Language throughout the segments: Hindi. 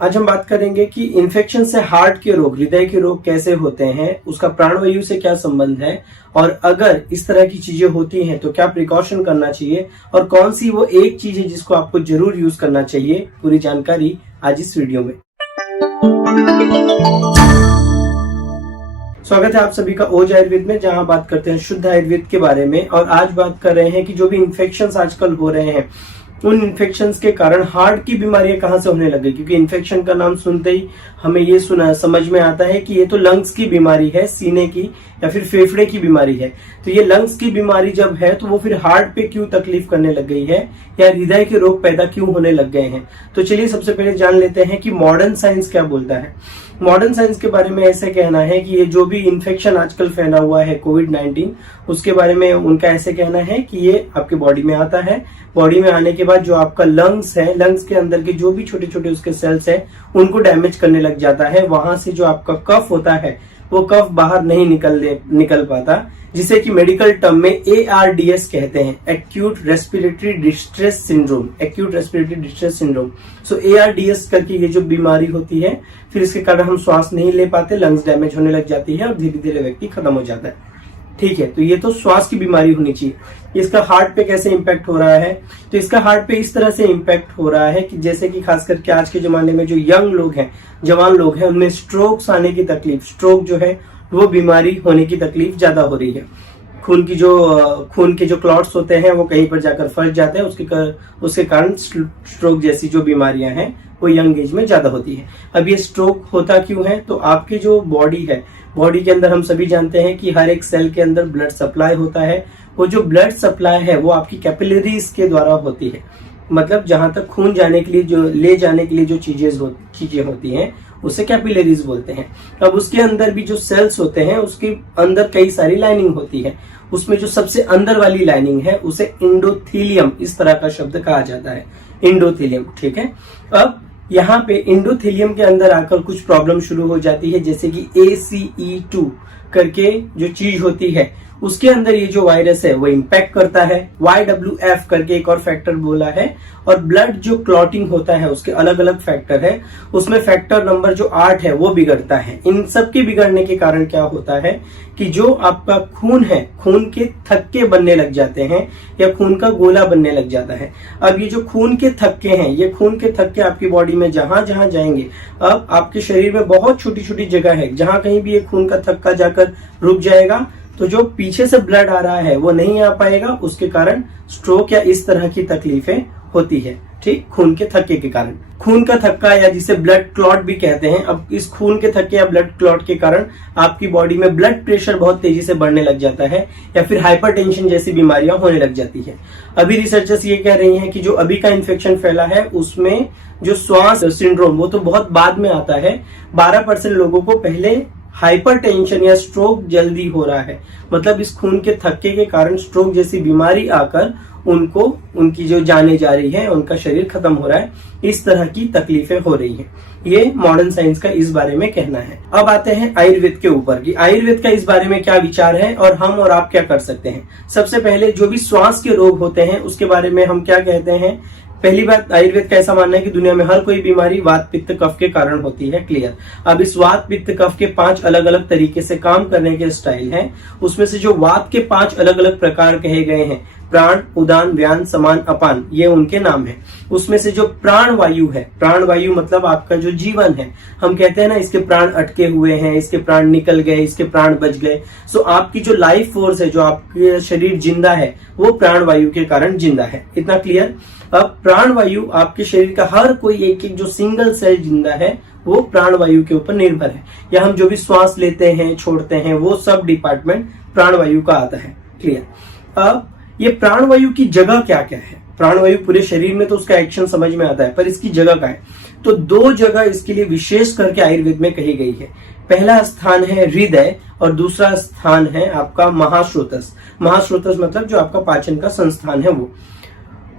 आज हम बात करेंगे कि इन्फेक्शन से हार्ट के रोग, हृदय के रोग कैसे होते हैं, उसका प्राणवायु से क्या संबंध है और अगर इस तरह की चीजें होती हैं तो क्या प्रिकॉशन करना चाहिए और कौन सी वो एक चीज है जिसको आपको जरूर यूज करना चाहिए। पूरी जानकारी आज इस वीडियो में। स्वागत है आप सभी का ओज आयुर्वेद में, जहां बात करते हैं शुद्ध आयुर्वेद के बारे में। और आज बात कर रहे हैं कि जो भी इन्फेक्शंस आजकल हो रहे हैं उन इन्फेक्शंस के कारण हार्ट की बीमारियां कहां से होने लगी। क्योंकि इन्फेक्शन का नाम सुनते ही हमें ये समझ में आता है कि ये तो लंग्स की बीमारी है, सीने की या फिर फेफड़े की बीमारी है। तो ये लंग्स की बीमारी जब है तो वो फिर हार्ट पे क्यों तकलीफ करने लग गई है या हृदय के रोग पैदा क्यों होने लग गए हैं। तो चलिए सबसे पहले जान लेते हैं कि मॉडर्न साइंस क्या बोलता है। मॉडर्न साइंस के बारे में ऐसे कहना है कि ये जो भी इन्फेक्शन आजकल फैला हुआ है कोविड-19, उसके बारे में उनका ऐसे कहना है कि ये आपके बॉडी में आता है। बॉडी में आने के बाद जो आपका लंग्स है, लंग्स के अंदर के जो भी छोटे छोटे उसके सेल्स है उनको डैमेज करने लग जाता है। वहां से जो आपका कफ होता है वो कफ बाहर नहीं निकल पाता, जिसे कि मेडिकल टर्म में ARDS कहते हैं, acute respiratory distress syndrome. Acute respiratory distress syndrome. So ARDS करके ये जो बीमारी होती है, फिर इसके कारण हम श्वास नहीं ले पाते, लंग्स डैमेज होने लग जाती है और धीरे धीरे व्यक्ति खत्म हो जाता है। ठीक है, तो ये तो श्वास की बीमारी होनी चाहिए। इसका हार्ट पे कैसे इम्पैक्ट हो रहा है, तो इसका हार्ट पे इस तरह से इम्पैक्ट हो रहा है कि जैसे कि खास करके आज के जमाने में जो यंग लोग हैं, जवान लोग हैं, उनमें स्ट्रोक्स आने की तकलीफ, स्ट्रोक जो है वो बीमारी होने की तकलीफ ज्यादा हो रही है। खून के जो क्लॉट्स होते हैं वो कहीं पर जाकर फंस जाते हैं, उसके कारण स्ट्रोक जैसी जो बीमारियां हैं वो यंग एज में ज्यादा होती है। अब ये स्ट्रोक होता क्यों है, तो आपकी जो बॉडी है, बॉडी के अंदर हम सभी जानते हैं कि हर एक सेल के अंदर ब्लड सप्लाई होता है। वो जो ब्लड सप्लाई है वो आपकी कैपिलरीज के द्वारा होती है। मतलब जहां तक खून जाने के लिए ले जाने के लिए जो चीजें होती हैं उसे कैपिलरीज बोलते हैं। अब उसके अंदर भी जो सेल्स होते हैं उसके अंदर कई सारी लाइनिंग होती है। उसमें जो सबसे अंदर वाली लाइनिंग है उसे एंडोथेलियम, इस तरह का शब्द कहा जाता है, एंडोथेलियम। ठीक है, अब यहाँ पे एंडोथेलियम के अंदर आकर कुछ प्रॉब्लम शुरू हो जाती है, जैसे कि ACE2 करके जो चीज होती है उसके अंदर ये जो वायरस है वो इम्पैक्ट करता है। YWF करके एक और फैक्टर बोला है। और ब्लड जो क्लॉटिंग होता है उसके अलग अलग फैक्टर है, उसमें फैक्टर नंबर जो 8 है वो बिगड़ता है। इन सब के बिगड़ने के कारण क्या होता है कि जो आपका खून है, खून के थक्के बनने लग जाते हैं या खून का गोला बनने लग जाता है। अब ये जो खून के थक्के हैं, ये खून के थक्के आपकी बॉडी में जहां जहां जाएंगे, अब आपके शरीर में बहुत छोटी छोटी जगह है, जहां कहीं भी ये खून का थक्का जाकर रुक जाएगा तो जो पीछे से ब्लड आ रहा है वो नहीं आ पाएगा, उसके कारण स्ट्रोक या इस तरह की तकलीफें होती है। ठीक, खून के थक्के के कारण। खून का थक्का या जिसे ब्लड क्लॉट भी कहते हैं। अब इस खून के थक्के या ब्लड क्लॉट के कारण आपकी बॉडी में ब्लड प्रेशर बहुत तेजी से बढ़ने लग जाता है या फिर हाइपरटेंशन जैसी बीमारियां होने लग जाती है। अभी रिसर्चर्स ये कह रही हैं कि जो अभी का इन्फेक्शन फैला है उसमें जो श्वास सिंड्रोम वो तो बहुत बाद में आता है। 12% लोगों को पहले हाइपरटेंशन या स्ट्रोक जल्दी हो रहा है। मतलब इस खून के थक्के के कारण स्ट्रोक जैसी बीमारी आकर उनकी जो जाने जा रही है, उनका शरीर खत्म हो रहा है, इस तरह की तकलीफें हो रही हैं। ये मॉडर्न साइंस का इस बारे में कहना है। अब आते हैं आयुर्वेद के ऊपर कि आयुर्वेद का इस बारे में क्या विचार है और हम और आप क्या कर सकते हैं। सबसे पहले जो भी श्वास के रोग होते हैं उसके बारे में हम क्या कहते हैं। पहली बात, आयुर्वेद का ऐसा मानना है कि दुनिया में हर कोई बीमारी वात पित्त कफ के कारण होती है। क्लियर। अब इस वात पित्त कफ के 5 अलग अलग तरीके से काम करने के स्टाइल हैं। उसमें से जो वात के 5 अलग अलग प्रकार कहे गए हैं, प्राण, उदान, व्यान, समान, अपान, ये उनके नाम है। उसमें से जो प्राण वायु है, प्राण वायु मतलब आपका जो जीवन है, हम कहते हैं ना इसके प्राण अटके हुए हैं, इसके प्राण निकल गए, इसके प्राण बच गए। सो आपकी जो लाइफ फोर्स है, जो आपके शरीर जिंदा है, वो प्राण वायु के कारण जिंदा है। इतना क्लियर। अब प्राण वायु आपके शरीर का हर कोई एक जो सिंगल सेल जिंदा है वो प्राण वायु के ऊपर निर्भर है। या हम जो भी श्वास लेते हैं, छोड़ते हैं, वो सब डिपार्टमेंट प्राण वायु का आता है। क्लियर। अब ये प्राण वायु की जगह क्या क्या है। प्राण वायु पूरे शरीर में तो उसका एक्शन समझ में आता है, पर इसकी जगह क्या है, तो 2 जगह इसके लिए विशेष करके आयुर्वेद में कही गई है। पहला स्थान है हृदय और दूसरा स्थान है आपका महाश्रोतस। महाश्रोतस मतलब जो आपका पाचन का संस्थान है वो।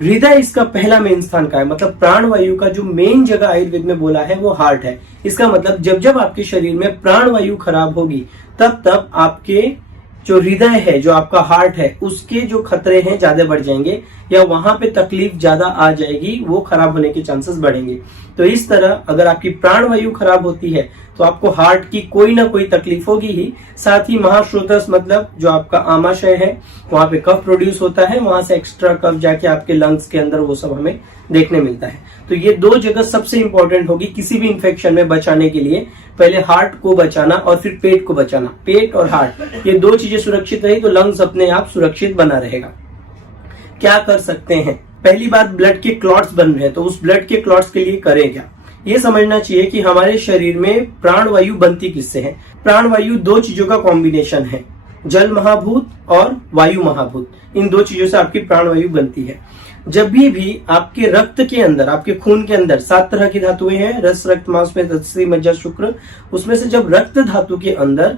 हृदय इसका पहला मेन स्थान का है। मतलब प्राण वायु का जो मेन जगह आयुर्वेद में बोला है वो हार्ट है। इसका मतलब जब जब आपके शरीर में प्राण वायु खराब होगी तब आपके जो हृदय है, जो आपका हार्ट है, उसके जो खतरे हैं ज्यादा बढ़ जाएंगे या वहां पे तकलीफ ज्यादा आ जाएगी, वो खराब होने के चांसेस बढ़ेंगे। तो इस तरह अगर आपकी प्राणवायु खराब होती है तो आपको हार्ट की कोई ना कोई तकलीफ होगी ही। साथ ही महाश्रोतस मतलब जो आपका आमाशय है, वहां पे कफ प्रोड्यूस होता है, वहां से एक्स्ट्रा कफ जाके आपके लंग्स के अंदर, वो सब हमें देखने मिलता है। तो ये दो जगह सबसे इंपॉर्टेंट होगी किसी भी इंफेक्शन में बचाने के लिए। पहले हार्ट को बचाना और फिर पेट को बचाना। पेट और हार्ट, ये दो चीजें सुरक्षित रही तो लंग्स अपने आप सुरक्षित बना रहेगा। क्या कर सकते हैं? पहली बात, ब्लड के क्लॉट्स बन रहे हैं तो उस ब्लड के क्लॉट्स के लिए करें क्या? ये समझना चाहिए कि हमारे शरीर में प्राणवायु बनती किससे है। प्राणवायु दो चीजों का कॉम्बिनेशन है, जल महाभूत और वायु महाभूत। इन दो चीजों से आपकी प्राणवायु बनती है। जब भी आपके रक्त के अंदर, आपके खून के अंदर 7 तरह की धातुएं हैं, रस, रक्त, मांस में तत्सी, मज्जा, शुक्र। उसमें से जब रक्त धातु के अंदर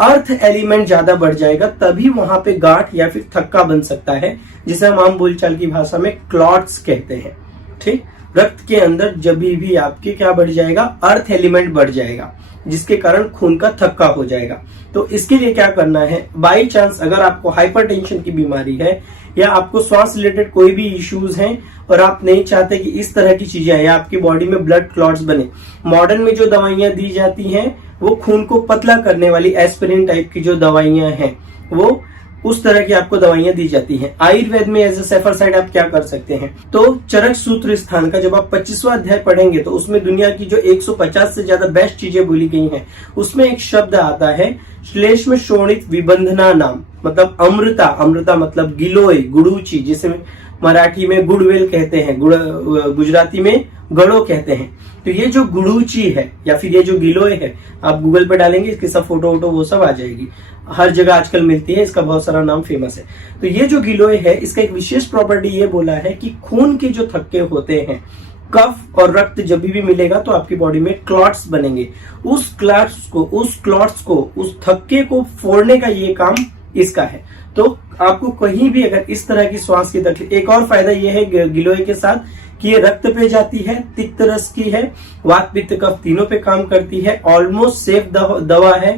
अर्थ एलिमेंट ज्यादा बढ़ जाएगा तभी वहां पे गांठ या फिर थक्का बन सकता है, जिसे हम आम बोलचाल की भाषा में क्लॉट्स कहते हैं। ठीक, रक्त के अंदर जब भी आपके क्या बढ़ जाएगा, अर्थ एलिमेंट बढ़ जाएगा, जिसके कारण खून का थक्का हो जाएगा। तो इसके लिए क्या करना है, बाई चांस अगर आपको हाइपरटेंशन की बीमारी है या आपको श्वास रिलेटेड कोई भी इश्यूज हैं और आप नहीं चाहते कि इस तरह की चीजें या आपकी बॉडी में ब्लड क्लॉट्स बने, मॉडर्न में जो दवाइयां दी जाती हैं वो खून को पतला करने वाली एस्पिरिन टाइप की जो दवाइयां हैं, वो उस तरह की आपको दवाइयां दी जाती हैं। आयुर्वेद में एज ए सेफरसाइड आप क्या कर सकते हैं, तो चरक सूत्र स्थान का जब आप 25वां अध्याय पढ़ेंगे तो उसमें दुनिया की जो 150 से ज्यादा बेस्ट चीजें बोली गई हैं, उसमें एक शब्द आता है श्लेष्म शोणित विबंधना नाम, मतलब अमृता। अमृता मतलब गिलोय, गुड़ूची, जिसे मराठी में गुड़वेल कहते हैं, गुजराती में गड़ो कहते हैं। तो ये जो गुड़ूची है या फिर ये जो गिलोय है, आप गूगल पे डालेंगे इसकी सब फोटो वो सब आ जाएगी, हर जगह आजकल मिलती है, इसका बहुत सारा नाम फेमस है। तो ये जो गिलोय है, इसका एक विशेष प्रॉपर्टी ये बोला है कि खून के जो थक्के होते हैं, कफ और रक्त जब भी मिलेगा तो आपकी बॉडी में क्लॉट्स बनेंगे। उस क्लॉट्स को, उस थक्के को फोड़ने का ये काम इसका है। तो आपको कहीं भी अगर इस तरह की श्वास की तकलीफ, एक और फायदा ये है गिलोय के साथ कि ये रक्त पे जाती है, तिक्त रस की है, वात पित्त कफ तीनों पे काम करती है, ऑलमोस्ट सेफ दवा है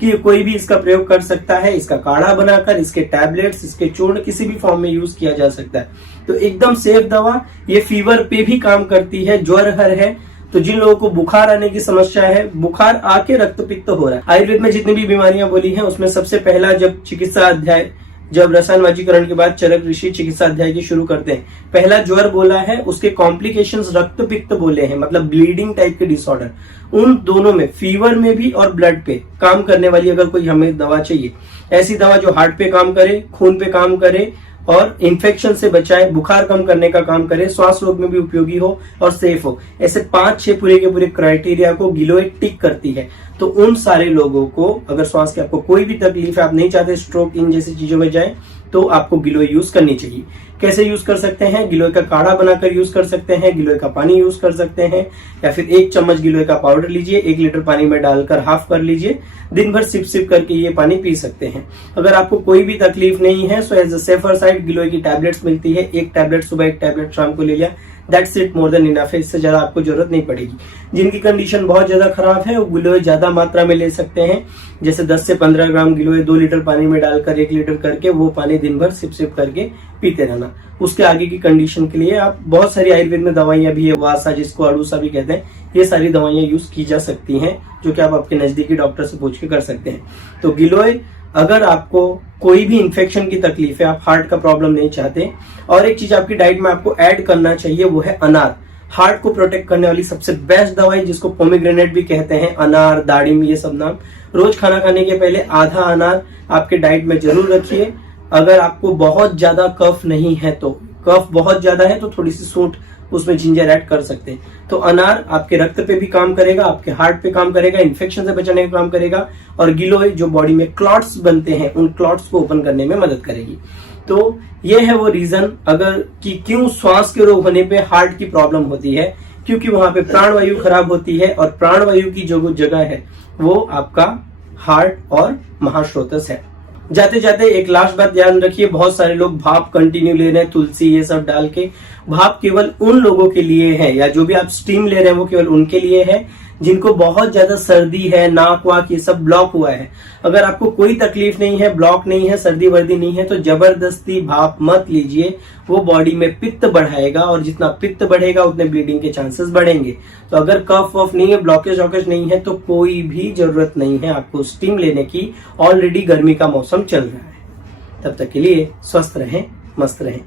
कि कोई भी इसका प्रयोग कर सकता है। इसका काढ़ा बनाकर, इसके टैबलेट्स, इसके चूर्ण किसी भी फॉर्म में यूज किया जा सकता है। तो एकदम सेफ दवा। ये फीवर पे भी काम करती है, ज्वर है तो जिन लोगों को बुखार आने की समस्या है, बुखार आके रक्तपित्त हो रहा है, आयुर्वेद में जितनी भी बीमारियां बोली हैं उसमें सबसे पहला जब चिकित्सा अध्याय, जब रसायनवाजीकरण के बाद चरक ऋषि चिकित्सा अध्याय की शुरू करते हैं, पहला ज्वर बोला है, उसके कॉम्प्लिकेशंस रक्तपित्त बोले हैं, मतलब ब्लीडिंग टाइप के डिसऑर्डर। उन दोनों में, फीवर में भी और ब्लड पे काम करने वाली अगर कोई हमें दवा चाहिए, ऐसी दवा जो हार्ट पे काम करे, खून पे काम करे और इन्फेक्शन से बचाए, बुखार कम करने का काम करे, श्वास रोग में भी उपयोगी हो और सेफ हो, ऐसे 5-6 पूरे के पूरे क्राइटेरिया को गिलोय टिक करती है। तो उन सारे लोगों को, अगर श्वास की आपको कोई भी तकलीफ है, आप नहीं चाहते स्ट्रोक इन जैसी चीजों में जाए, तो आपको गिलोय यूज करनी चाहिए। कैसे यूज कर सकते हैं? गिलोय का काढ़ा बनाकर यूज कर सकते हैं, गिलोय का पानी यूज कर सकते हैं, या फिर 1 चम्मच गिलोय का पाउडर लीजिए, 1 लीटर पानी में डालकर हाफ कर लीजिए, दिन भर सिप सिप करके ये पानी पी सकते हैं। अगर आपको कोई भी तकलीफ नहीं है, so as a safer side गिलोय की टैबलेट्स मिलती है, 1 टैबलेट सुबह, 1 टैबलेट शाम को ले लिया, that's it, more than enough है, इससे ज्यादा आपको जरूरत नहीं पड़ेगी। जिनकी कंडीशन बहुत ज्यादा खराब है वो गिलोय ज्यादा मात्रा में ले सकते हैं, जैसे 10 से 15 ग्राम गिलोय 2 लीटर पानी में डालकर 1 लीटर करके वो पानी दिन भर सिप सिप करके पीते रहना। उसके आगे की कंडीशन के लिए आप, बहुत सारी आयुर्वेद में दवाइयां भी है, वासा जिसको अड़ूसा भी कहते हैं, ये सारी दवाइयां यूज की जा सकती हैं, जो कि आप आपके नजदीकी डॉक्टर से पूछ के कर सकते हैं। तो गिलोय, अगर आपको कोई भी इन्फेक्शन की तकलीफ है, आप हार्ट का प्रॉब्लम नहीं चाहते, और एक चीज आपकी डाइट में आपको ऐड करना चाहिए, वो है अनार। हार्ट को प्रोटेक्ट करने वाली सबसे बेस्ट दवाई, जिसको पोमीग्रेनेट भी कहते हैं, अनार, दाड़िम, ये सब नाम। रोज खाना खाने के पहले आधा अनार आपके डाइट में जरूर रखिए। अगर आपको बहुत ज्यादा कफ नहीं है, तो कफ बहुत ज्यादा है तो थोड़ी सी सूंठ उसमें जिंजर ऐड कर सकते हैं। तो अनार आपके रक्त पे भी काम करेगा, आपके हार्ट पे काम करेगा, इन्फेक्शन से बचाने का काम करेगा, और गिलोय जो बॉडी में क्लॉट्स बनते हैं, उन क्लॉट्स को ओपन करने में मदद करेगी। तो ये है वो रीजन अगर कि क्यों श्वास के रोग होने पे हार्ट की प्रॉब्लम होती है, क्योंकि वहां पे प्राणवायु खराब होती है, और प्राणवायु की जो जगह है वो आपका हार्ट और महाश्रोतस है। जाते जाते एक लास्ट बात ध्यान रखिए, बहुत सारे लोग भाप कंटिन्यू ले रहे हैं, तुलसी ये सब डाल के। भाप केवल उन लोगों के लिए है, या जो भी आप स्टीम ले रहे हैं वो केवल उनके लिए है जिनको बहुत ज्यादा सर्दी है, नाक वाक ये सब ब्लॉक हुआ है, अगर आपको कोई तकलीफ नहीं है, ब्लॉक नहीं है, सर्दी वर्दी नहीं है, तो जबरदस्ती भाप मत लीजिए। वो बॉडी में पित्त बढ़ाएगा और जितना पित्त बढ़ेगा उतने ब्लीडिंग के चांसेस बढ़ेंगे। तो अगर कफ वफ नहीं है, ब्लॉकेज वॉकेज नहीं है, तो कोई भी जरूरत नहीं है आपको स्टीम लेने की। ऑलरेडी गर्मी का मौसम चल रहा है। तब तक के लिए स्वस्थ रहें, मस्त रहें।